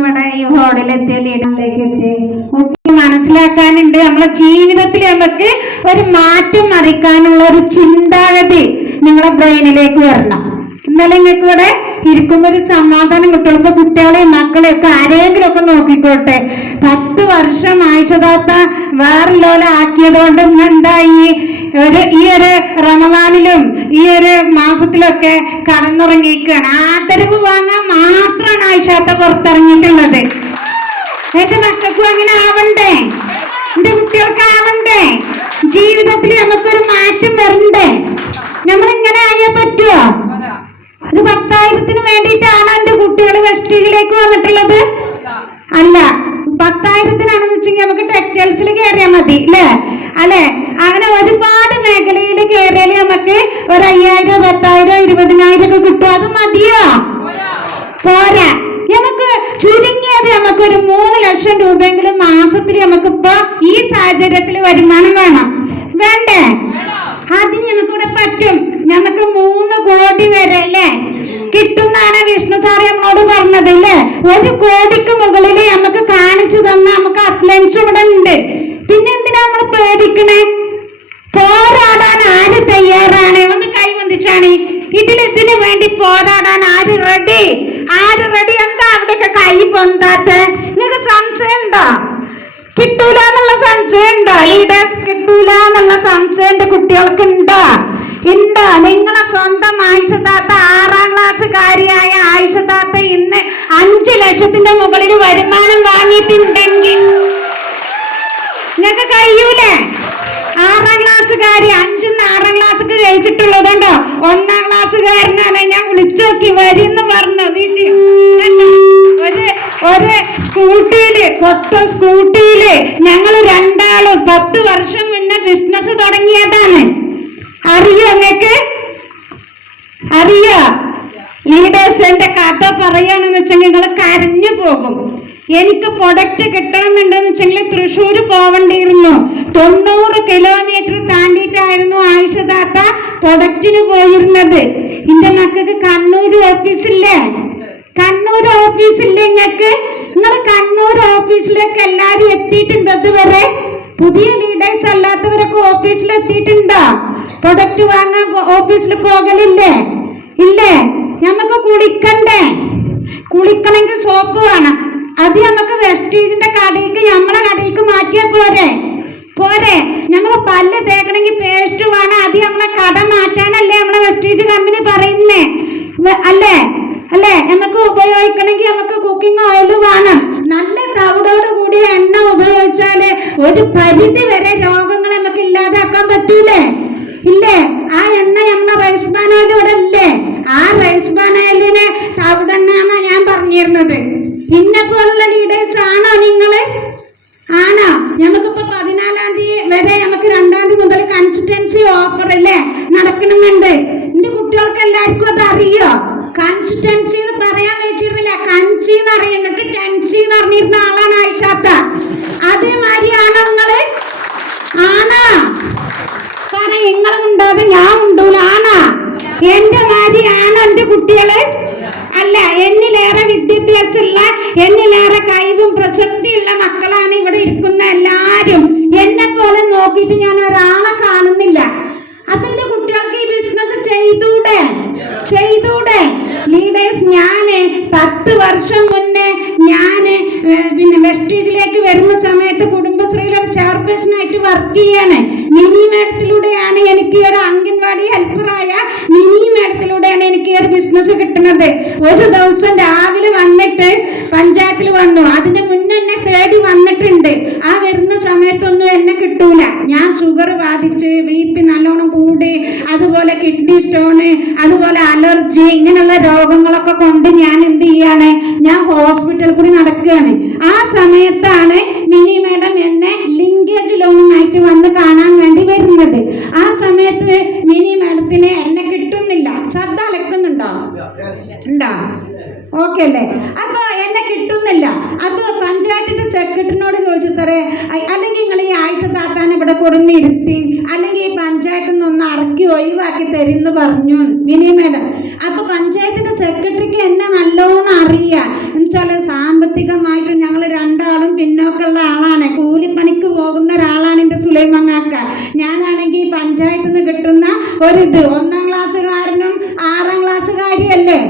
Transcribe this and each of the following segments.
നമ്മുടെ ഈ എത്തി. മനസ്സിലാക്കാനുണ്ട്. നമ്മളെ ജീവിതത്തിൽ നമുക്ക് ഒരു മാറ്റം മറിക്കാനുള്ള ഒരു ചിന്താഗതി നിങ്ങളെ ബ്രെയിനിലേക്ക് വരണം. ഇന്നലെ നിങ്ങൾക്ക് ഇവിടെ ഇരിക്കുമ്പോ ഒരു സമാധാനം കിട്ടുള്ളൂ ഇപ്പൊ കുട്ടികളെയും മക്കളെയും ഒക്കെ ആരെങ്കിലും ഒക്കെ നോക്കിക്കോട്ടെ. പത്ത് വർഷം ആഴ്ചതാത്ത വേറെ ആക്കിയത് കൊണ്ട് ഇന്ന് എന്തായി ഒരു ഈ ഒരു റമദാനിലും ഈ ഒരു മാസത്തിലൊക്കെ കടന്നുറങ്ങിയിരിക്കുകയാണ്. ആദരവ് വാങ്ങാൻ മാത്രമാണ് ആയിഷാത്ത പുറത്തിറങ്ങിയിട്ടുള്ളത്. എന്റെ മക്കൾക്കും അങ്ങനെ ആവണ്ടേ? എന്റെ കുട്ടികൾക്ക് ആവണ്ടേ? ജീവിതത്തിൽ പറ്റുമോ അത്. പത്തായിരത്തിന് വേണ്ടിയിട്ടാണ് എന്റെ കുട്ടികൾ വെസ്റ്റിലേക്ക് വന്നിട്ടുള്ളത്? അല്ല പത്തായിരത്തിനാണെന്ന് വെച്ചെങ്കിൽ നമുക്ക് ടെക്സ്റ്റൈൽസിൽ കയറിയാൽ മതി അല്ലേ? അല്ലെ? അങ്ങനെ ഒരുപാട് മേഖലയിൽ കയറിയാൽ നമുക്ക് ഒരു അയ്യായിരം പത്തായിരം ഇരുപതിനായിരം ഒക്കെ കിട്ടും. അത് മതിയോ? പോരാ. നമുക്ക് ചുരുങ്ങിയത് നമുക്ക് ഒരു മൂന്ന് ലക്ഷം രൂപയെങ്കിലും മാസത്തിൽ നമുക്കിപ്പോ ഈ സാഹചര്യത്തിൽ വരുമാനം വേണം. വേണ്ടേ? അതിന് നമുക്കിവിടെ പറ്റും. നമുക്ക് മൂന്ന് കോടി വരെ അല്ലേ കിട്ടുന്നാണ് വിഷ്ണു സാർ നമ്മളോട് പറഞ്ഞത് അല്ലേ? ഒരു കോടിക്ക് മുകളിൽ നമുക്ക് കാണിച്ചു തന്ന നമുക്ക് അത്ലൻസ് ഇവിടെ ഉണ്ട്. പിന്നെ എന്തിനാ നമ്മൾ പേടിക്കണേ? പോരാടാൻ ആര് തയ്യാറാണ്? ഒന്ന് കൈവന്തിച്ചാണ് ഇതിൽ ഇതിനു വേണ്ടി പോരാടാൻ ആര് റെഡി ആര് റെഡി എന്താ അവിടെയൊക്കെ കൈ പൊന്താത്ത? നിങ്ങൾക്ക് സംശയം ഉണ്ടോ കിട്ടൂല എന്നുള്ള സംശയം ഉണ്ടോ ലീഡേഴ്സ് കിട്ടൂല എന്നുള്ള സംശയം എന്റെ കുട്ടികൾക്ക് സ്വന്തം ആയിഷത്താത്ത ആറാം ക്ലാസ് ക്ലാസ്സുകാരിയായ ആയിഷത്താത്ത ഇന്ന് അഞ്ചു ലക്ഷത്തിന്റെ മുകളിൽ വരുമാനം വാങ്ങിയിട്ടുണ്ടെങ്കിൽ നിങ്ങൾക്ക് കഴിയൂലേ? ആറാം ക്ലാസ്സുകാരി അഞ്ചിന്ന് ആറാം ക്ലാസ്സൊക്കെ കഴിച്ചിട്ടുള്ളതുണ്ടോ? ഒന്നാം ക്ലാസ്സുകാരനാണ്. ഞാൻ വിളിച്ചു നോക്കി. പറഞ്ഞു. കണ്ടോ? ഒരു ഒരു സ്കൂട്ടിയിൽ കൊത്ത സ്കൂട്ടിയിൽ ഞങ്ങൾ രണ്ടാളും പത്ത് വർഷം മുന്നേ ബിസിനസ് തുടങ്ങിയതാണ്. അറിയോ നിങ്ങൾക്ക് അറിയോ. ലീഡേഴ്സ് എന്റെ കഥ പറയുകയാണെന്ന് വെച്ചാൽ നിങ്ങൾ കരഞ്ഞു പോകും. എനിക്ക് പ്രൊഡക്റ്റ് കിട്ടണമെന്നുണ്ടെന്ന് വെച്ചെങ്കിൽ തൃശ്ശൂർ പോവണ്ടിയിരുന്നു. തൊണ്ണൂറ് കിലോമീറ്റർ താണ്ടിയിട്ടായിരുന്നു ആയുഷദാത്ത പ്രൊഡക്റ്റിന് പോയിരുന്നത്. എന്റെ മക്കൾക്ക് കണ്ണൂർ ഓഫീസില്ലേ കണ്ണൂർ ഓഫീസില്ലേ നിങ്ങൾക്ക് നിങ്ങൾ കണ്ണൂർ ഓഫീസിലേക്ക് എല്ലാരും എത്തിയിട്ടുണ്ടോ ഇതുവരെ പുതിയ ലീഡേഴ്സ് അല്ലാത്തവരൊക്കെ ഓഫീസിൽ എത്തിയിട്ടുണ്ടോ? പ്രൊഡക്റ്റ് വാങ്ങാൻ ഓഫീസിൽ പോകലില്ലേ? ഇല്ലേ? നമുക്ക് കുളിക്കണ്ടേ? കുളിക്കണമെങ്കിൽ സോപ്പ് വേണം. അത് നമുക്ക് വെസ്റ്റീജിന്റെ കടയിലേക്ക് നമ്മളെ കടയിലേക്ക് മാറ്റിയാ പോരെ? പോരെ? നമുക്ക് പല്ല് തേക്കണമെങ്കിൽ പേസ്റ്റ് വേണം. അത് നമ്മളെ കട മാറ്റാനല്ലേ നമ്മളെ വെസ്റ്റീജ് കമ്പനി പറയുന്നേ? അല്ലേ? അല്ലേ? നമുക്ക് ഉപയോഗിക്കണമെങ്കിൽ നമുക്ക് കുക്കിംഗ് ഓയിൽ വേണം. നല്ല പ്രൗഡോട് കൂടിയ എണ്ണ ഉപയോഗിച്ചാൽ ഒരു പരിധി വരെ രോഗങ്ങൾ നമുക്ക് ഇല്ലാതാക്കാൻ പറ്റൂലേ? ഇല്ലേ? ആ എണ്ണ നമ്മളെ റൈസ് ബാനോയിൽ ഇവിടെ ഇല്ലേ ആ റൈസ് ബാനോയിലിന് അവിടെന്നാണ് ഞാൻ പറഞ്ഞിരുന്നത്. ഇന്നെ പോലുള്ള ലീഡേഴ്സ് ആണോ നിങ്ങൾ? ആണോ? നമുക്കിപ്പോ പതിനാലാം തീയതി വരെ നമുക്ക് രണ്ടാം തീയതി മുതൽ കൺസിസ്റ്റൻസി ഓഫർ അല്ലേ നടക്കണമെന്നുണ്ട് എന്റെ കുട്ടികൾക്ക് എല്ലാവർക്കും അത് അറിയോ? കൺസിസ്റ്റൻസി എന്ന് പറയാൻ വെച്ചിരുന്നില്ല. കൺസി എന്ന് അറിയുന്നിട്ട് ടെൻസി എന്ന് പറഞ്ഞിരുന്ന ആളാണ് ആയിഷാത്ത. അതേമാതിരിയാണോ നിങ്ങൾ? ആണോ? കാരണം അത് ഞാൻ ഉണ്ടോ? ആണോ എന്റെ മാതിരിയാണോ എന്റെ കുട്ടികൾ. അല്ല എന്നിലേറെ വിദ്യാഭ്യാസമുള്ള എന്നിലേറെ കഴിവും പ്രസക്തിയുള്ള മക്കളാണ് ഇവിടെ ഇരിക്കുന്ന എല്ലാരും. എന്നെ പോലെ നോക്കിയിട്ട് ഞാൻ ഒരാളെ കാണുന്നില്ല. അപ്പൊ എന്റെ കുട്ടികൾക്ക് ഈ ബിസിനസ് ചെയ്തൂടെ? ചെയ്തൂടെ? ലീഡേഴ്സ് ഞാൻ പത്ത് വർഷം മുന്നേ ഞാൻ പിന്നെ വെസ്റ്റീജിലേക്ക് വരുന്ന സമയത്ത് കുടുംബശ്രീയിലെ ചെയർപേഴ്സണായിട്ട് വർക്ക് ചെയ്യാണ്. മിനി മാഡത്തിലൂടെയാണ് എനിക്ക് ഒരു അംഗൻവാടി ഹെൽപ്പറായ മിനി മാഡത്തിലൂടെയാണ് എനിക്ക് ഒരു ബിസിനസ് കിട്ടുന്നത്. ഒരു ദിവസം രാവിലെ വന്നിട്ട് പഞ്ചായത്തിൽ വന്നു. അതിന്റെ മുന്നേ എന്നെ പേടി വന്നിട്ടുണ്ട്. ആ വരുന്ന സമയത്തൊന്നും എന്നെ കിട്ടൂല. ഷുഗർ ബാധിച്ച് ബി നല്ലോണം കൂടി അതുപോലെ കിഡ്നി സ്റ്റോണ് അതുപോലെ അലർജി ഇങ്ങനെയുള്ള രോഗങ്ങളൊക്കെ കൊണ്ട് ഞാൻ എന്ത് ചെയ്യാണ്? ഞാൻ ഹോസ്പിറ്റലിൽ കൂടി നടക്കുകയാണ്. ആ സമയത്താണ് മിനി മാഡം എന്നെ ലിങ്കേജ് ലോണുമായിട്ട് വന്ന് കാണാൻ വേണ്ടി വരുന്നത്. ആ സമയത്ത് മിനി മാഡത്തിന് എന്നെ കിട്ടുന്നില്ല. ശബ്ദം അലക്കുന്നുണ്ടോ? ഉണ്ടോ? ഓക്കെ അല്ലേ? അപ്പൊ എന്നെ കിട്ടുന്നില്ല. അപ്പൊ പഞ്ചായത്തിന്റെ സെക്രട്ടറിനോട് തറേ അല്ലെങ്കിൽ നിങ്ങൾ ഈ ആഴ്ച താത്താൻ ഇവിടെ കൊടുന്ന് ഇരുത്തി അല്ലെങ്കിൽ ഈ പഞ്ചായത്തിൽ നിന്ന് ഇറക്കി ഒഴിവാക്കി തരുമെന്ന് പറഞ്ഞു. മിനി മേഡം അപ്പൊ പഞ്ചായത്തിന്റെ സെക്രട്ടറിക്ക് എന്നെ നല്ലോണം അറിയാം. എന്നുവെച്ചാൽ സാമ്പത്തികമായിട്ട് ഞങ്ങൾ രണ്ടാളും പിന്നോക്കമുള്ള ആളാണ്. കൂലിപ്പണിക്ക് പോകുന്ന ഒരാളാണ് എന്റെ സുലൈമങ്ങാക്ക. ഞാനാണെങ്കിൽ പഞ്ചായത്തിൽ നിന്ന് കിട്ടുന്ന ഒരിത് ഒന്നാം ക്ലാസ്സുകാരനും ആറാം ക്ലാസ്സുകാരിയല്ലേ?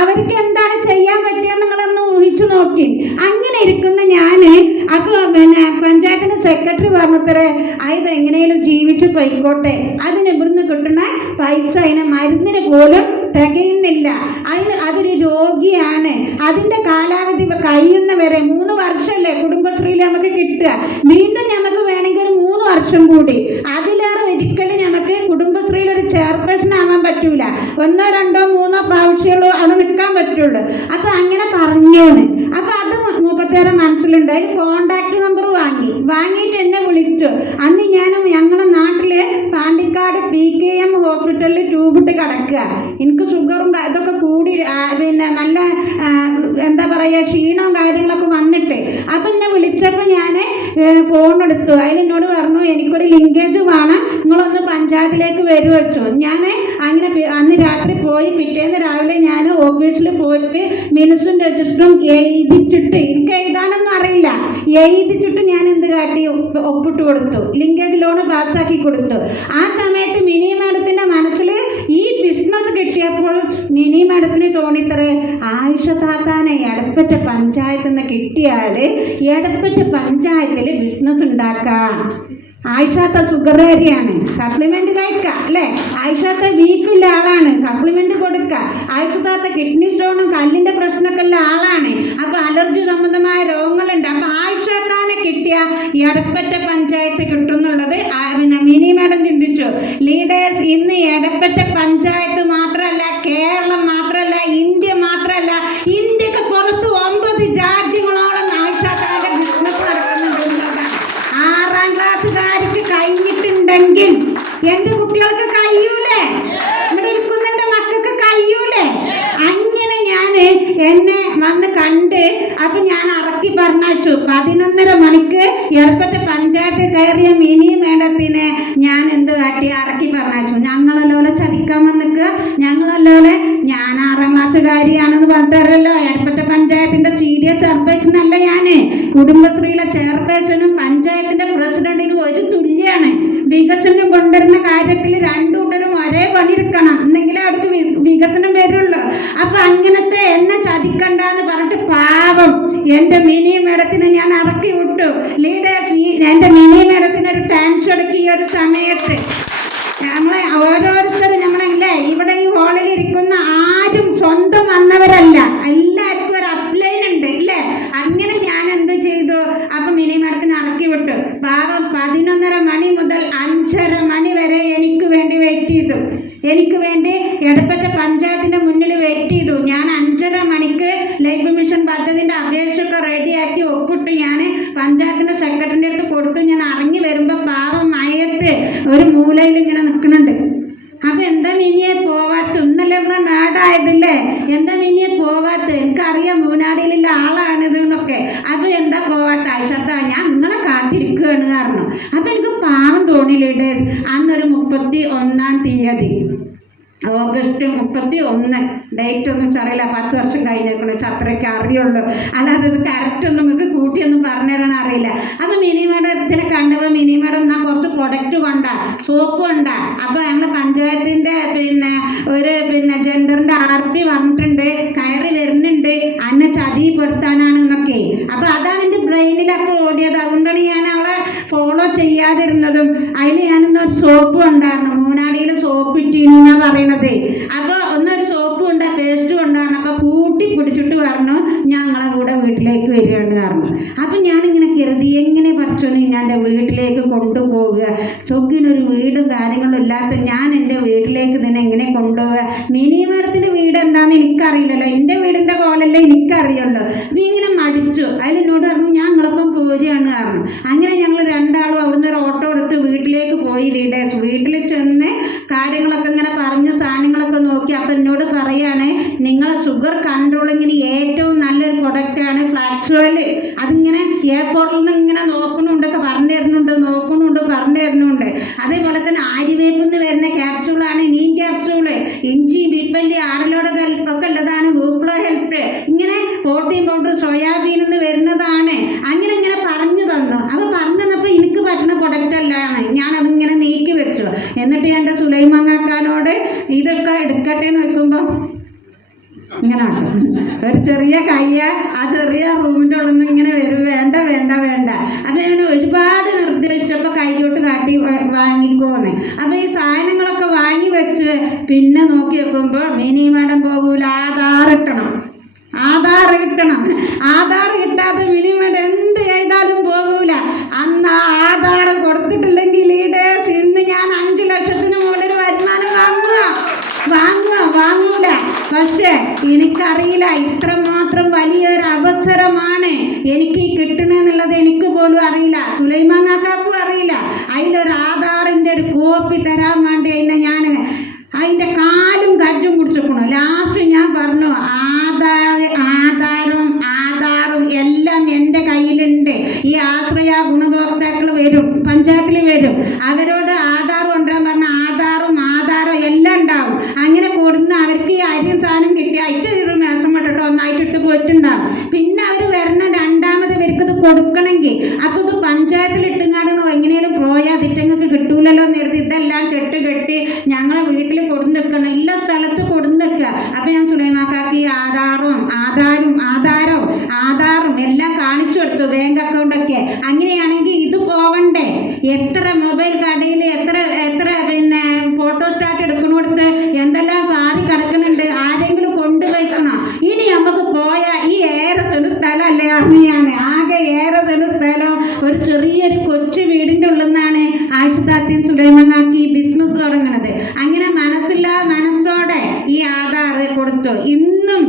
അവർക്ക് എന്താണ് ചെയ്യാൻ പറ്റുക നിങ്ങളൊന്ന് ഊഹിച്ചു നോക്കി. അങ്ങനെ ഇരിക്കുന്ന ഞാൻ അപ്പോൾ പിന്നെ പഞ്ചായത്തിന്റെ സെക്രട്ടറി പറഞ്ഞത്രേ അത് എങ്ങനെയും ജീവിച്ചു പോയിക്കോട്ടെ. അതിന് ഇവിടുന്ന് കിട്ടുന്ന പൈസ അതിനെ മരുന്നിന് പോലും തികയുന്നില്ല. അതിന് അതൊരു രോഗിയാണ്. അതിന്റെ കാലാവധി കഴിയുന്നവരെ മൂന്ന് വർഷമല്ലേ കുടുംബശ്രീയിൽ നമുക്ക് കിട്ടുക. വീണ്ടും നമുക്ക് വേണമെങ്കിൽ ഒരു മൂന്ന് വർഷം കൂടി. അതിലേറെ ഒരിക്കലും നമുക്ക് കുടുംബശ്രീയിൽ ഒരു ചെയർപേഴ്സൺ ആവാൻ പറ്റൂല. ഒന്നോ രണ്ടോ മൂന്നോ പ്രാവശ്യമുള്ളൂ അത് നിൽക്കാൻ പറ്റുള്ളൂ. അപ്പൊ അങ്ങനെ പറഞ്ഞോണ് അപ്പൊ മുപ്പത്തേറെ മനസ്സിലുണ്ട്. അതിന് കോണ്ടാക്ട് നമ്പർ വാങ്ങി. വാങ്ങിയിട്ട് എന്നെ വിളിച്ചു. അന്ന് ഞാൻ ഞങ്ങളുടെ നാട്ടിൽ പാണ്ടിക്കാട് പി കെ എം ഹോസ്പിറ്റലിൽ ട്യൂബിട്ട് കിടക്കുക. എനിക്ക് ഷുഗറും ഇതൊക്കെ കൂടി പിന്നെ നല്ല എന്താ പറയുക ക്ഷീണവും കാര്യങ്ങളൊക്കെ വന്നിട്ട്. അപ്പം എന്നെ വിളിച്ചപ്പോൾ ഞാൻ ഫോൺ എടുത്തു. അതിൽ എന്നോട് പറഞ്ഞു എനിക്കൊരു ലിങ്കേജ് വേണം. നിങ്ങളൊന്ന് പഞ്ചായത്തിലേക്ക് വരുമോ വെച്ചു. ഞാൻ അങ്ങനെ അന്ന് രാത്രി പോയി. പിറ്റേന്ന് രാവിലെ ഞാൻ ഓഫീസിൽ പോയിട്ട് മിനിസും രജിസ്റ്ററും എഴുതിച്ചിട്ട് എനിക്ക് എഴുതാനൊന്നും അറിയില്ല. എഴുതിച്ചിട്ട് ഞാൻ എന്ത് കാട്ടി? ഒപ്പ് ഒപ്പിട്ട് കൊടുത്തു. ലിങ്കേജ് ലോണ് പാസ്സാക്കി കൊടുത്തു. ആ സമയത്ത് മിനി മാഡത്തിന്റെ മനസ്സിൽ ഈ ബിസിനസ് കിട്ടിയപ്പോൾ മിനി മാഡത്തിന് തോന്നിത്തറേ ആയിഷ താത്താനെ എടപ്പറ്റ പഞ്ചായത്തിൽ നിന്ന് കിട്ടിയാൽ എടപ്പറ്റ പഞ്ചായത്തിൽ ബിസിനസ് ഉണ്ടാക്കാം. ആയിഷാത്ത ഷുഗറേറിയാണ് സപ്ലിമെന്റ് കഴിക്കുക അല്ലേ? ആയിഷാത്ത വീക്കിന്റെ ആളാണ്. സപ്ലിമെന്റ് കൊടുക്കുക ആയിഷത്താത്ത കിഡ്നി സ്റ്റോണും കല്ലിന്റെ പ്രശ്നമൊക്കെ ഉള്ള ആളാണ്. അപ്പൊ അലർജി സംബന്ധമായ രോഗങ്ങളുണ്ട്. അപ്പൊ ആയിഷത്താനെ കിട്ടിയ എടപ്പറ്റ പഞ്ചായത്ത് കിട്ടുന്നുള്ളത്. പിന്നെ മിനി മാഡം ചിന്തിച്ചു ലീഡേഴ്സ് ഇന്ന് എടപ്പറ്റ പഞ്ചായത്ത് മാത്രമല്ല കേരളം മാത്രമല്ല ഇന്ത്യ മാത്രമല്ല ഇന്ത്യയ്ക്ക് പുറത്ത് ഒമ്പത് രാജ്യങ്ങളോളം കഴിഞ്ഞിട്ടുണ്ടെങ്കിൽ എന്റെ കുട്ടികൾക്ക് കഴിയൂലേ? ഇവിടെ ഇരിക്കുന്ന മക്കൾക്ക് കഴിയൂലേ? അങ്ങനെ ഞാൻ എന്നെ വന്ന് കണ്ട് അപ്പൊ ഞാൻ ഇറക്കി പറഞ്ഞു പതിനൊന്നര മണിക്ക് എളുപ്പത്തെ പഞ്ചായത്ത് കയറിയ മിനി മേഡത്തിനെ ഞാൻ എന്ത് കാട്ടി ഇറക്കി പറഞ്ഞു ഞങ്ങളല്ലോലെ ചതിക്കാൻ വന്നിക്കുക ഞങ്ങളല്ലോലെ ഞാൻ ആറാം ക്ലാസ്സുകാരിയാണെന്ന് പറഞ്ഞല്ലോ എളുപ്പത്തെ പഞ്ചായത്തിന്റെ സി ഡി എസ് ചെയർപേഴ്സൺ അല്ല ഞാൻ. കുടുംബശ്രീയിലെ ചെയർപേഴ്സണും പഞ്ചായത്തിന്റെ പ്രസിഡന്റിനും ഒരു വികസനം കൊണ്ടുവരുന്ന കാര്യത്തിൽ രണ്ടു കൂട്ടരും ഒരേ പണിയെടുക്കണം. എന്നെങ്കിലേ അവർക്ക് വികസനം വരുള്ളൂ. അപ്പൊ അങ്ങനത്തെ എന്നെ ചതിക്കണ്ടെന്ന് പറഞ്ഞിട്ട് പാവം എന്റെ മിനി മേഡത്തിനെ ഞാൻ ഇറക്കി വിട്ടു. ലീഡേഴ്സ് എന്റെ മിനി മേഡത്തിന് ഒരു ടാൻസ് എടുക്കി ഈ ഒരു സമയത്ത്. നമ്മളെ ഓരോരുത്തരും നമ്മളല്ലേ ഇവിടെ ഈ ഹാളിൽ ഇരിക്കുന്ന ആരും സ്വന്തം വന്നവരല്ല. എല്ലാവർക്കും ഒരു അപ്ലൈൻ ഉണ്ട് ഇല്ലേ? അങ്ങനെ ഞാൻ എന്ത് ചെയ്തു? അപ്പൊ മിനി മേഡത്തിന് ഇറക്കി വിട്ടു. പാവം പതിനൊന്നര അപ്പൊ എനിക്ക് പാവം തോന്നിയില്ലേ അന്നൊരു മുപ്പത്തി ഒന്നാം തീയതി. ഓഗസ്റ്റ് മുപ്പത്തി ഒന്ന് ഡേറ്റ് ഒന്നും അറിയില്ല. പത്ത് വർഷം കഴിഞ്ഞേക്കണം. അത്രയ്ക്ക് അറിയുള്ളൂ. അല്ലാതെ ഇത് കറക്റ്റ് ഒന്നും നിങ്ങൾക്ക് കൂട്ടിയൊന്നും പറഞ്ഞു അറിയില്ല. അപ്പം മിനി മേഡത്തിനെ കണ്ടപ്പോൾ മിനി മേഡം എന്നാൽ കുറച്ച് പ്രൊഡക്റ്റ് കൊണ്ട സോപ്പ് കൊണ്ട. അപ്പോൾ ഞങ്ങൾ പഞ്ചായത്തിന്റെ പിന്നെ ഒരു പിന്നെ ജെൻഡറിന്റെ ആർ പി വന്നിട്ടുണ്ട്. കയറി വരുന്നുണ്ട്. അന്നെ ചതിപ്പെടുത്താനാണ് എന്നൊക്കെ. അപ്പോൾ അതാണ് എന്റെ അപ്പോൾ ഉണ്ടാകരുന്നതും അതിൽ ഞാനിന്ന് ഒരു സോപ്പ് ഉണ്ടായിരുന്നു. മൂന്നാടിയിൽ സോപ്പ് ഇട്ടിന്നാ പറയണത്. അപ്പോൾ ഒന്നൊരു സോപ്പ് ഉണ്ട് പേസ്റ്റും ഉണ്ടായിരുന്നു അപ്പോൾ കൂട്ടി പിടിച്ചിട്ട് പറഞ്ഞു ഞങ്ങളെ കൂടെ വീട്ടിലേക്ക് വരികയാണ് കാരണം അപ്പൊ ഞാനിങ്ങനെ കരുതി എങ്ങനെ പഠിച്ചോന്ന് ഞാൻ എന്റെ വീട്ടിലേക്ക് കൊണ്ടുപോകുക ചൊക്കിനൊരു വീടും കാര്യങ്ങളും ഇല്ലാത്ത ഞാൻ എന്താണെന്ന് എനിക്കറിയില്ലല്ലോ. എന്റെ വീടിന്റെ കോലല്ലേ എനിക്കറിയുള്ളൂ. അപ്പം ഇങ്ങനെ മടിച്ചു. അതിലെന്നോട് പറഞ്ഞു ഞാൻ നിങ്ങളൊപ്പം പോരുകയാണ് കാരണം അങ്ങനെ ഞങ്ങൾ രണ്ടാളും അവിടുന്ന് ഒരു ഓട്ടോ എടുത്ത് വീട്ടിലേക്ക് പോയി. ലീഡേഴ്സ് വീട്ടിൽ ചെന്ന് കാര്യങ്ങളൊക്കെ ഇങ്ങനെ പറഞ്ഞ് സാധനങ്ങളൊക്കെ നോക്കി. അപ്പം എന്നോട് പറയുകയാണേ നിങ്ങളെ ഷുഗർ കൺട്രോളിങ്ങിന് ഏറ്റവും നല്ലൊരു പ്രൊഡക്റ്റാണ് ഫ്ലാക്സുവൽ അതിങ്ങനെ എയർപോർട്ടിൽ നിന്ന് ഇങ്ങനെ നോക്കുന്നുണ്ടൊക്കെ പറഞ്ഞു തരുന്നുണ്ട് നോക്കുന്നുണ്ട് പറഞ്ഞു തരുന്നുണ്ട്. അതേപോലെ തന്നെ ആര്യവേപ്പിൽ നിന്ന് വരുന്ന ക്യാപ്സ്യൂളാണ് നീ ക്യാപ്സ്യൂൾ പൗഡർ സോയാബീൻ എന്ന് വരുന്നതാണ്. അങ്ങനെ ഇങ്ങനെ പറഞ്ഞു തന്നു. അപ്പോൾ പറഞ്ഞു തന്നപ്പോൾ എനിക്ക് പറ്റുന്ന പ്രൊഡക്റ്റ് അല്ലാണ്. ഞാനതിങ്ങനെ നീക്കി വെച്ചു. എന്നിട്ട് ഞാൻ എന്റെ സുലൈമാങ്ങാക്കാനോട് ഇതൊക്കെ എടുക്കട്ടെ എന്ന് വെക്കുമ്പോൾ ഇങ്ങനെ ഒരു ചെറിയ കയ്യ ആ ചെറിയ റൂമിന്റെ ഉള്ളിൽ നിന്ന് ഇങ്ങനെ വരും. വേണ്ട വേണ്ട വേണ്ട. അപ്പം ഞാൻ ഒരുപാട് നിർദ്ദേശിച്ചപ്പോൾ കൈയോട്ട് കാട്ടി വാങ്ങിക്കോന്ന്. അപ്പം ഈ സാധനങ്ങളൊക്കെ വാങ്ങി വെച്ച് പിന്നെ നോക്കി വെക്കുമ്പോൾ മിനി മാഡം പോകൂല ആധാർ ഇട്ടണം. ആധാർ കിട്ടണം. ആധാർ കിട്ടാതെ മിനിമം എന്ത് ചെയ്താലും പോകൂല. അന്ന് ആ ആധാർ കൊടുത്തിട്ടില്ലെങ്കിൽ ലീഡേഴ്സ് ഇന്ന് ഞാൻ അഞ്ച് ലക്ഷത്തിന് മുകളിൽ വരുമാനം വാങ്ങുക വാങ്ങുക വാങ്ങൂല. പക്ഷേ എനിക്കറിയില്ല ഇത്രമാത്രം വലിയൊരു അവസരമാണ് എനിക്ക് ഈ കിട്ടണമെന്നുള്ളത് എനിക്ക് പോലും അറിയില്ല. സുലൈമാൻ കാക്കാക്കും അറിയില്ല. അതിലൊരു ആധാറിന്റെ ഒരു കോപ്പി തരാൻ വേണ്ടി അതിനെ ഞാൻ അതിന്റെ കാലും കജ്ജും പിടിച്ചിരിക്കണു ലാസ്റ്റ് അറിഞ്ഞാണ് ആകെ ഏറെ തന്നെ സ്ഥലം ഒരു ചെറിയൊരു കൊച്ചു വീടിന്റെ ഉള്ളിൽ നിന്നാണ് ആഴ്ചത്താത്തിൻ സുലൈമങ്ങാക്കി ബിസിനസ് തുടങ്ങുന്നത് അങ്ങനെ മനസ്സില്ല മനസ്സോടെ ഈ ആധാർ കൊടുത്തു. ഇന്നും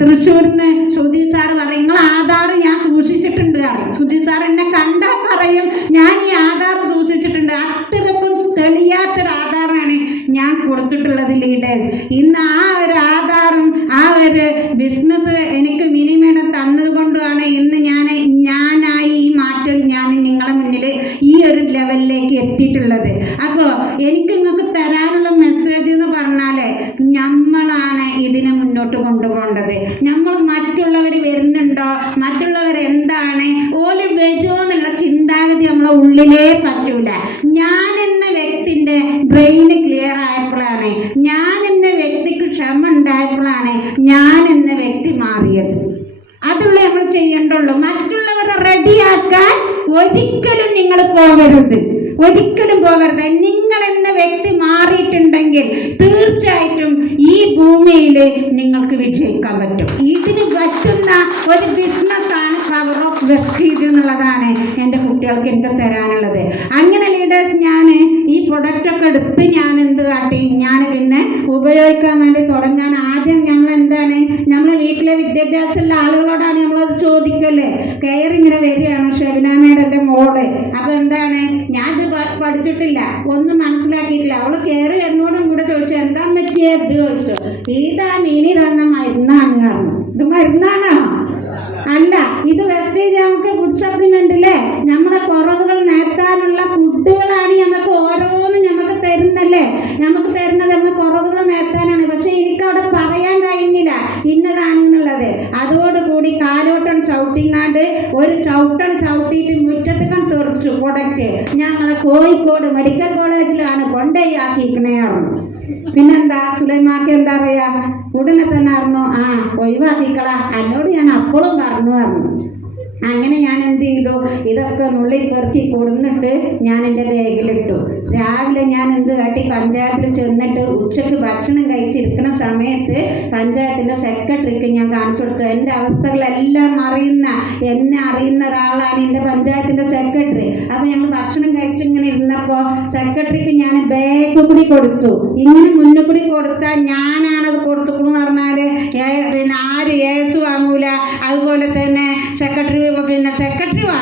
തൃശ്ശൂരിന് സുധീർ സാർ പറയും നിങ്ങൾ ആധാർ ഞാൻ സൂക്ഷിച്ചിട്ടുണ്ട് ശ്രുതി സാർ എന്നെ കണ്ടാൽ പറയും ഞാൻ ഈ ആധാർ സൂക്ഷിച്ചിട്ടുണ്ട്. അത്രക്കും തെളിയാത്തൊരു ആധാറാണ് ഞാൻ കൊടുത്തിട്ടുള്ളത് ലീഡേഴ്സ്. ഇന്ന് ആ ഒരു ആധാറും ആ ഒരു ബിസിനസ് എനിക്ക് മിനിമേഡം തന്നത് കൊണ്ടാണ് ഇന്ന് ഞാൻ ഞാനായി ഈ മാറ്റം ഞാൻ നിങ്ങളെ മുന്നിൽ ഈ ഒരു ലെവലിലേക്ക് എത്തിയിട്ടുള്ളത് അപ്പോൾ എനിക്ക് നിങ്ങൾക്ക് തരാനുള്ള മെസ്സേജ് എന്ന് പറഞ്ഞാൽ നമ്മളാണ് ഇതിനെ മുന്നോട്ട് കൊണ്ടുപോകേണ്ടത് നമ്മൾ മറ്റുള്ളവർ വരുന്നുണ്ടോ മറ്റുള്ളവർ എന്താണ് ഓൽ വരുമോ എന്നുള്ള ചിന്താഗതി നമ്മളെ ഉള്ളിലേ പറ്റൂല ഞാൻ എന്ന വ്യക്തിന്റെ ബ്രെയിന് ക്ലിയർ ആയപ്പോഴാണ് ഞാൻ എന്ന വ്യക്തിക്ക് ക്ഷമ ഉണ്ടായപ്പോഴാണ് ഞാൻ എന്ന വ്യക്തി മാറിയത്. അതുള്ള നമ്മൾ ചെയ്യേണ്ടുള്ളൂ. മറ്റുള്ളവരെ റെഡിയാക്കാൻ ഒരിക്കലും നിങ്ങൾ പോകരുത്. ഒരിക്കലും പോകരുത്. നിങ്ങൾ എന്ന വ്യക്തി മാറിയിട്ടുണ്ടെങ്കിൽ തീർച്ചയായിട്ടും ഈ ഭൂമിയിൽ നിങ്ങൾക്ക് വിജയിക്കാൻ പറ്റും. ഇതിന് പറ്റുന്ന ഒരു ബിസിനസ്സാണ് പവർ ഓഫ് വെസ്റ്റീജ് എന്നുള്ളതാണ് എന്റെ കുട്ടികൾക്ക് എനിക്ക് തരാനുള്ളത്. അങ്ങനെ ലീഡേഴ്സ് ഞാൻ ഈ പ്രൊഡക്റ്റൊക്കെ എടുത്ത് ഞാൻ എന്ത് കാട്ടി? ഞാൻ പിന്നെ ഉപയോഗിക്കാൻ വേണ്ടി തുടങ്ങാൻ ആദ്യം ഞങ്ങൾ എന്താണ് നമ്മളെ വീട്ടിലെ വിദ്യാഭ്യാസമുള്ള ആളുകളോടാണ് നമ്മളത് ചോദിക്കൽ. കെയർ ഇങ്ങനെ വരികയാണ് ഷെബിന മോൾ. അപ്പോൾ എന്താണ്? ഞാൻ ഇത് പഠിച്ചിട്ടില്ല. ഒന്നും മനസ്സിലാക്കിയിട്ടില്ല. അവൾ കെയർ എന്നോടും കൂടെ ചോദിച്ചു എന്താ പറ്റിയ? ഇത് ചോദിച്ചു. ഇതാ മീനി തന്ന മരുന്നാണ് ഇത് മരുന്നാണോ? അല്ല ഇത് വെസ്റ്റേജ് നമുക്ക് ഫുഡ് സപ്ലിമെന്റ് അല്ലേ നമ്മുടെ കുറവുകൾ നേരത്താനുള്ള ഫുഡുകളാണ് നമുക്ക് ഓരോന്നും നമുക്ക് തരുന്നല്ലേ നമുക്ക് തരുന്നത് നമ്മുടെ കുറവുകൾ നേർത്താനാണ് പക്ഷെ എനിക്ക് അവിടെ പറയാൻ കഴിയുന്നില്ല ഇന്നതാണെന്നുള്ളത് അതോടുകൂടി കാലോട്ടൺ ചവിട്ടിങ്ങാണ്ട് ഒരു ചവിട്ടൺ ചവിട്ടിയിട്ട് മുറ്റത്തേക്കാൻ തെറിച്ചു പ്രൊഡക്റ്റ് ഞങ്ങളെ കോഴിക്കോട് മെഡിക്കൽ കോളേജിലാണ് കൊണ്ടുപോയി ആക്കിയിരിക്കണേ പറഞ്ഞു പിന്നെന്താ? സുലൈമാക്ക് എന്താ പറയാ? ഉടനെ തന്നെ പറഞ്ഞു ആ ഒഴിവാക്കിക്കളാ. എന്നോട് ഞാൻ അപ്പോഴും പറഞ്ഞു പറഞ്ഞു. എന്റെ ബാഗിലിട്ടു. രാവിലെ ഞാൻ എന്ത് കാട്ടി? പഞ്ചായത്തിൽ ചെന്നിട്ട് ഉച്ചയ്ക്ക് ഭക്ഷണം കഴിച്ചിരിക്കുന്ന സമയത്ത് പഞ്ചായത്തിന്റെ സെക്രട്ടറിക്ക് ഞാൻ കാണിച്ചു കൊടുത്തു. എന്റെ അവസ്ഥകളെല്ലാം അറിയുന്ന എന്നെ അറിയുന്ന ഒരാളാണ് എന്റെ പഞ്ചായത്തിന്റെ സെക്രട്ടറി. അപ്പോൾ ഞങ്ങൾ ഭക്ഷണം കഴിച്ചിങ്ങനെ ഇരുന്നപ്പോൾ സെക്രട്ടറിക്ക് ഞാൻ ബാഗ് കൂടി കൊടുത്തു. ഇങ്ങനെ മുന്നിൽ കൂടി കൊടുത്താൽ ഞാനാണത് കൊടുത്തുള്ളൂ പറഞ്ഞാൽ പിന്നെ ആര് ഏസ് വാങ്ങൂല. അതുപോലെ തന്നെ സെക്രട്ടറി പിന്നെ സെക്രട്ടറി വാങ്ങും